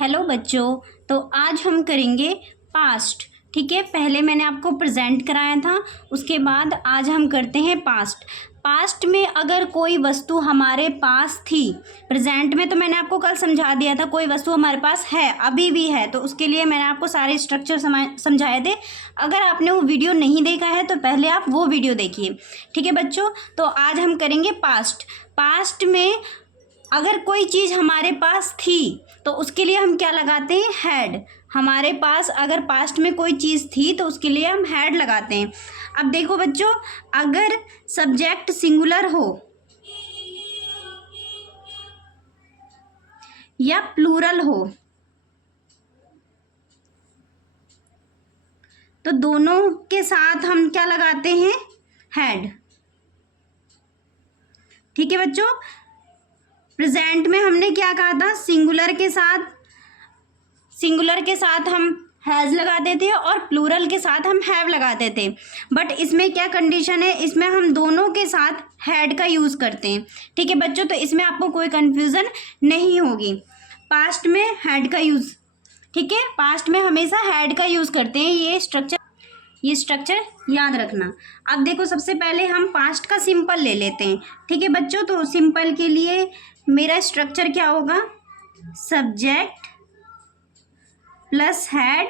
Hello बच्चों, तो आज हम करेंगे पास्ट। ठीक है, पहले मैंने आपको प्रेजेंट कराया था, उसके बाद आज हम करते हैं पास्ट। पास्ट में अगर कोई वस्तु हमारे पास थी, प्रेजेंट में तो मैंने आपको कल समझा दिया था, कोई वस्तु हमारे पास है, अभी भी है, तो उसके लिए मैंने आपको सारे स्ट्रक्चर समझाए थे। अगर आपने वो वीडियो नहीं देखा है तो पहले आप वो वीडियो देखिए। ठीक है बच्चों, तो आज हम करेंगे पास्ट। पास्ट में अगर कोई चीज़ हमारे पास थी तो उसके लिए हम क्या लगाते हैं? हैड। हमारे पास अगर पास्ट में कोई चीज़ थी तो उसके लिए हम हैड लगाते हैं। अब देखो बच्चों, अगर सब्जेक्ट सिंगुलर हो या प्लूरल हो तो दोनों के साथ हम क्या लगाते हैं? हैड। ठीक है बच्चों, प्रेजेंट में हमने क्या कहा था? सिंगुलर के साथ हम हैज़ लगाते थे और प्लूरल के साथ हम हैव लगाते थे। बट इसमें क्या कंडीशन है? इसमें हम दोनों के साथ हैड का यूज़ करते हैं। ठीक है बच्चों, तो इसमें आपको कोई कन्फ्यूज़न नहीं होगी। पास्ट में हैड का यूज़, ठीक है, पास्ट में हमेशा हैड का यूज़ करते हैं। ये स्ट्रक्चर याद रखना। अब देखो, सबसे पहले हम पास्ट का सिंपल ले लेते हैं। ठीक है बच्चों, तो सिंपल के लिए मेरा स्ट्रक्चर क्या होगा? Subject plus had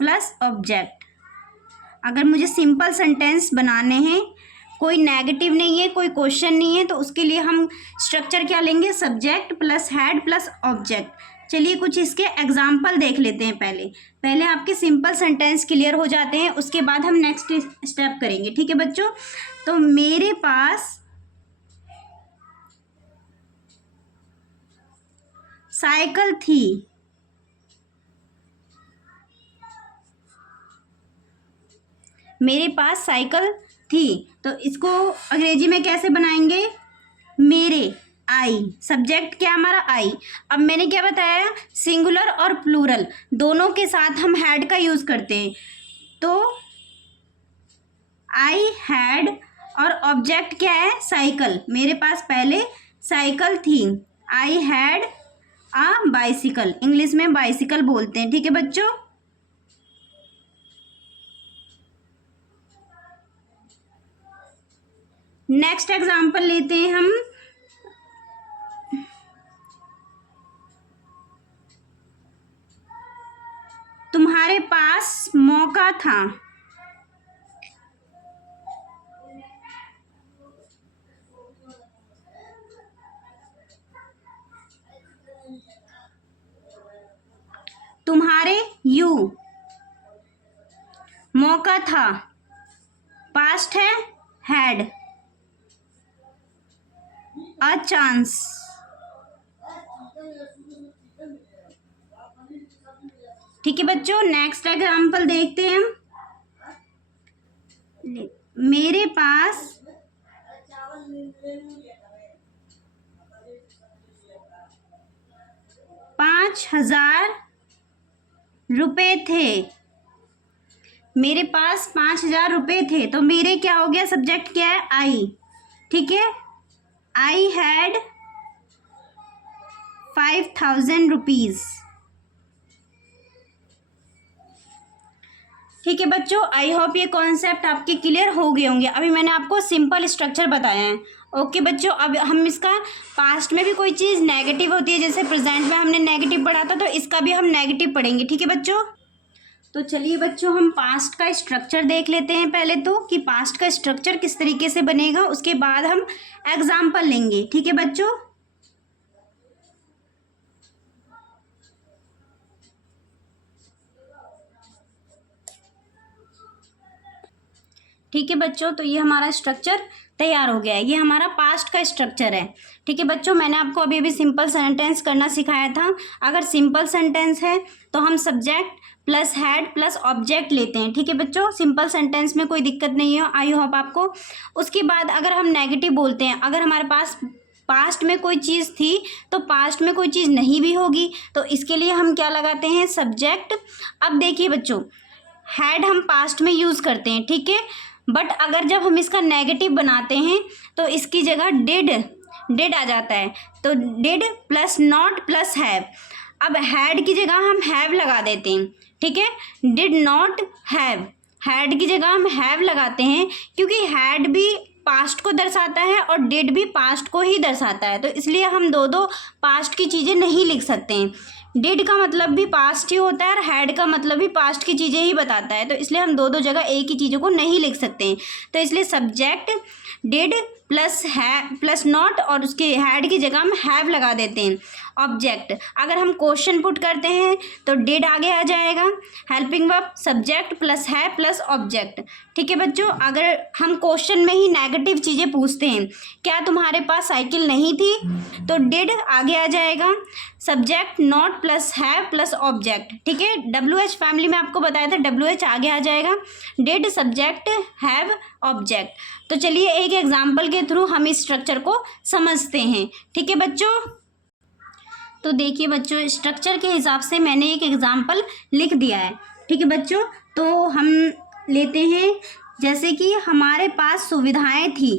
plus object. अगर मुझे सिंपल सेंटेंस बनाने हैं, कोई नेगेटिव नहीं है, कोई क्वेश्चन नहीं है, तो उसके लिए हम स्ट्रक्चर क्या लेंगे? Subject plus had plus object. चलिए कुछ इसके एग्जाम्पल देख लेते हैं। पहले आपके सिंपल सेंटेंस क्लियर हो जाते हैं, उसके बाद हम नेक्स्ट स्टेप करेंगे। ठीक है बच्चों, तो मेरे पास साइकिल थी। मेरे पास साइकिल थी, तो इसको अंग्रेजी में कैसे बनाएंगे? मेरे, आई। सब्जेक्ट क्या हमारा? आई। अब मैंने क्या बताया? सिंगुलर और प्लूरल दोनों के साथ हम हैड का यूज़ करते हैं। तो आई हैड और ऑब्जेक्ट क्या है? साइकिल। मेरे पास पहले साइकिल थी। I had a bicycle, English में बाइसिकल बोलते हैं। ठीक है बच्चों, नेक्स्ट एग्जाम्पल लेते हैं हम। तुम्हारे पास मौका था। तुम्हारे यू, मौका था, पास्ट है, हैड। अ चांस, ठीक है बच्चों, नेक्स्ट एग्जाम्पल देखते हैं हम। मेरे पास 5,000 रुपये थे। मेरे पास 5,000 रुपये थे, तो मेरे क्या हो गया? सब्जेक्ट क्या है? आई। ठीक है, आई हैड 5,000 रुपीज़। ठीक है बच्चों, आई होप ये कॉन्सेप्ट आपके क्लियर हो गए होंगे। अभी मैंने आपको सिंपल स्ट्रक्चर बताया है। ओके बच्चों, अब हम इसका पास्ट में भी कोई चीज़ नेगेटिव होती है, जैसे प्रेजेंट में हमने नेगेटिव पढ़ा था, तो इसका भी हम नेगेटिव पढ़ेंगे। ठीक है बच्चों, तो चलिए बच्चों, हम पास्ट का स्ट्रक्चर देख लेते हैं पहले तो, कि पास्ट का स्ट्रक्चर किस तरीके से बनेगा, उसके बाद हम एग्जाम्पल लेंगे। ठीक है बच्चों, ठीक है बच्चों, तो ये हमारा स्ट्रक्चर तैयार हो गया है। ये हमारा पास्ट का स्ट्रक्चर है। ठीक है बच्चों, मैंने आपको अभी सिंपल सेंटेंस करना सिखाया था। अगर सिंपल सेंटेंस है तो हम subject plus had plus object लेते हैं। ठीक है बच्चों, सिंपल सेंटेंस में कोई दिक्कत नहीं है, आई होप आपको। उसके बाद अगर हम नेगेटिव बोलते हैं, अगर हमारे पास पास्ट में कोई चीज़ थी तो पास्ट में कोई चीज़ नहीं भी होगी, तो इसके लिए हम क्या लगाते हैं? सब्जेक्ट। अब देखिए बच्चों, हैड हम पास्ट में यूज़ करते हैं, ठीक है, बट अगर जब हम इसका नेगेटिव बनाते हैं तो इसकी जगह डिड आ जाता है, तो did plus not plus have. अब हैड की जगह हम हैव लगा देते हैं, ठीक है, डिड नॉट हैव, हैड की जगह हम हैव लगाते हैं क्योंकि हैड भी पास्ट को दर्शाता है और डिड भी पास्ट को ही दर्शाता है, तो इसलिए हम दो पास्ट की चीज़ें नहीं लिख सकते हैं। डिड का मतलब भी पास्ट ही होता है और हैड का मतलब भी पास्ट की चीज़ें ही बताता है, तो इसलिए हम दो जगह एक ही चीज़ों को नहीं लिख सकते हैं। तो इसलिए सब्जेक्ट डिड प्लस है प्लस नॉट और उसके हैड की जगह हम हैव लगा देते हैं। ऑब्जेक्ट, अगर हम क्वेश्चन पुट करते हैं तो डिड आगे आ जाएगा, हेल्पिंग वर्ब सब्जेक्ट प्लस है प्लस ऑब्जेक्ट, ठीक है बच्चों। अगर हम क्वेश्चन में ही नेगेटिव चीज़ें पूछते हैं, क्या तुम्हारे पास साइकिल नहीं थी, तो डिड आगे आ जाएगा, सब्जेक्ट नॉट प्लस है प्लस ऑब्जेक्ट, ठीक है। WH फैमिली में आपको बताया था, WH आगे आ जाएगा, डिड सब्जेक्ट हैव ऑब्जेक्ट। तो चलिए एक एग्जाम्पल के थ्रू हम इस स्ट्रक्चर को समझते हैं, ठीक है बच्चों। तो देखिए बच्चों, स्ट्रक्चर के हिसाब से मैंने एक एग्जाम्पल लिख दिया है, ठीक है बच्चों। तो हम लेते हैं, जैसे कि हमारे पास सुविधाएं थी,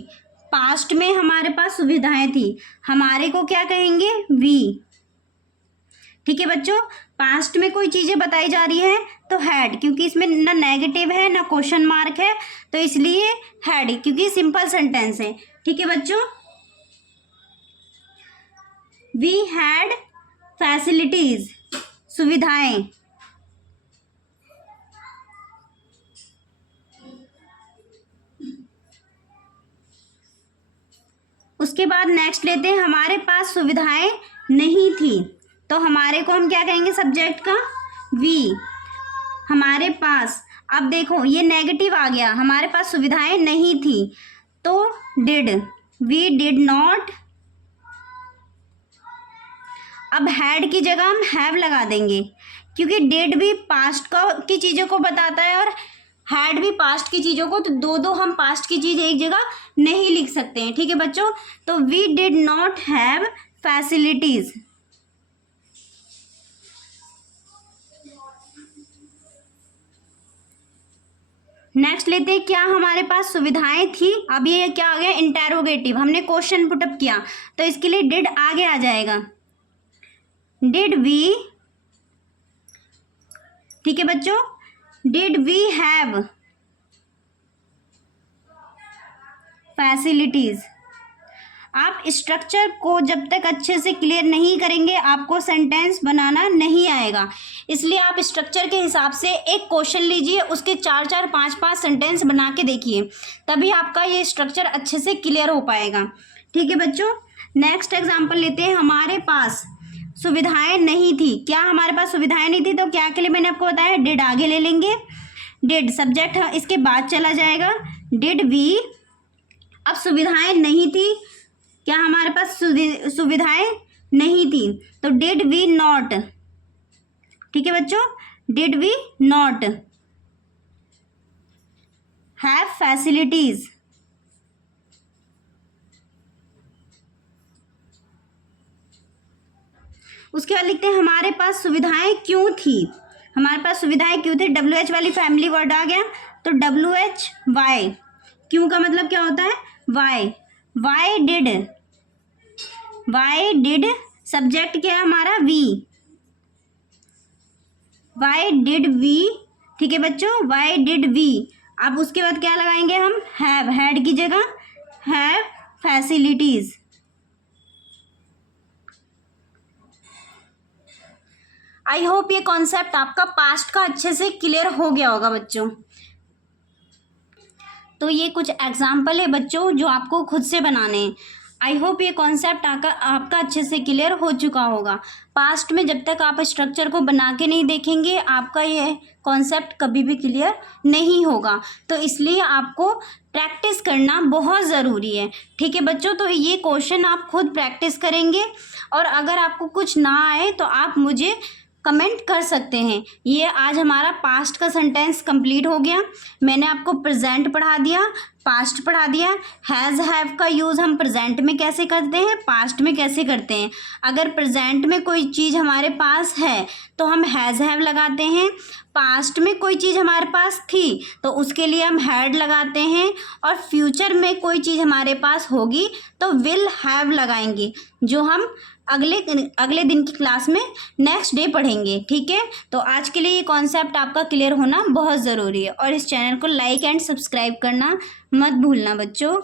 पास्ट में हमारे पास सुविधाएं थी, हमारे को क्या कहेंगे, वी, ठीक है बच्चों। पास्ट में कोई चीज़ें बताई जा रही है तो हैड, क्योंकि इसमें ना नेगेटिव है ना क्वेश्चन मार्क है, तो इसलिए हैड, क्योंकि सिंपल सेंटेंस है, ठीक है बच्चों। वी हैड फैसिलिटीज, सुविधाएं, उसके बाद नेक्स्ट लेते हैं, हमारे पास सुविधाएं नहीं थी, तो हमारे को हम क्या कहेंगे, सब्जेक्ट का वी, हमारे पास। अब देखो ये नेगेटिव आ गया, हमारे पास सुविधाएं नहीं थी, तो डिड, वी डिड नॉट। अब हैड की जगह हम हैव लगा देंगे, क्योंकि डिड भी पास्ट का की चीज़ों को बताता है और हैड भी पास्ट की चीज़ों को, तो दो हम पास्ट की चीज़ एक जगह नहीं लिख सकते हैं, ठीक है बच्चों। तो we did not have facilities. Next लेते हैं, क्या हमारे पास सुविधाएं थी। अब ये क्या आ गया, इंटेरोगेटिव, हमने क्वेश्चन पुटअप किया, तो इसके लिए डिड आगे आ जाएगा, डिड वी, ठीक है बच्चों, डिड वी हैव फैसिलिटीज। आप स्ट्रक्चर को जब तक अच्छे से क्लियर नहीं करेंगे आपको सेंटेंस बनाना नहीं आएगा, इसलिए आप स्ट्रक्चर के हिसाब से एक क्वेश्चन लीजिए, उसके 4-4, 5-5 सेंटेंस बना के देखिए, तभी आपका ये स्ट्रक्चर अच्छे से क्लियर हो पाएगा, ठीक है बच्चों। नेक्स्ट एग्जांपल लेते हैं, हमारे पास सुविधाएं नहीं थी। क्या हमारे पास सुविधाएं नहीं थी, तो क्या के लिए मैंने आपको बताया, डिड आगे ले लेंगे, डिड सब्जेक्ट इसके बाद चला जाएगा, डिड वी। अब सुविधाएं नहीं थी, क्या हमारे पास सुविधाएं नहीं थी, तो डिड वी नॉट, ठीक है बच्चों, did we not have facilities. उसके बाद लिखते हैं, हमारे पास सुविधाएं क्यों थी, हमारे पास सुविधाएं क्यों थी, WH वाली फैमिली वर्ड आ गया, तो WH वाई, क्यों का मतलब क्या होता है, वाई, वाई डिड सब्जेक्ट क्या है हमारा, वी, वाई डिड वी, ठीक है बच्चों, वाई डिड वी। अब उसके बाद क्या लगाएंगे हम, हैव, हैड की जगह हैव फैसिलिटीज। आई होप ये कॉन्सेप्ट आपका पास्ट का अच्छे से क्लियर हो गया होगा बच्चों। तो ये कुछ एग्जाम्पल है बच्चों जो आपको खुद से बनाने हैं। आई होप ये कॉन्सेप्ट आपका अच्छे से क्लियर हो चुका होगा। पास्ट में जब तक आप स्ट्रक्चर को बना के नहीं देखेंगे आपका ये कॉन्सेप्ट कभी भी क्लियर नहीं होगा, तो इसलिए आपको प्रैक्टिस करना बहुत ज़रूरी है, ठीक है बच्चों। तो ये क्वेश्चन आप खुद प्रैक्टिस करेंगे और अगर आपको कुछ ना आए तो आप मुझे कमेंट कर सकते हैं। ये आज हमारा पास्ट का सेंटेंस कंप्लीट हो गया। मैंने आपको प्रेजेंट पढ़ा दिया, पास्ट पढ़ा दिया। हैज़ हैव का यूज़ हम प्रेजेंट में कैसे करते हैं, पास्ट में कैसे करते हैं। अगर प्रेजेंट में कोई चीज़ हमारे पास है तो हम हैज़ हैव लगाते हैं, पास्ट में कोई चीज़ हमारे पास थी तो उसके लिए हम हैड लगाते हैं, और फ्यूचर में कोई चीज़ हमारे पास होगी तो विल हैव लगाएंगे, जो हम अगले दिन की क्लास में नेक्स्ट डे पढ़ेंगे। ठीक है, तो आज के लिए ये कॉन्सेप्ट आपका क्लियर होना बहुत ज़रूरी है, और इस चैनल को लाइक एंड सब्सक्राइब करना मत भूलना बच्चों।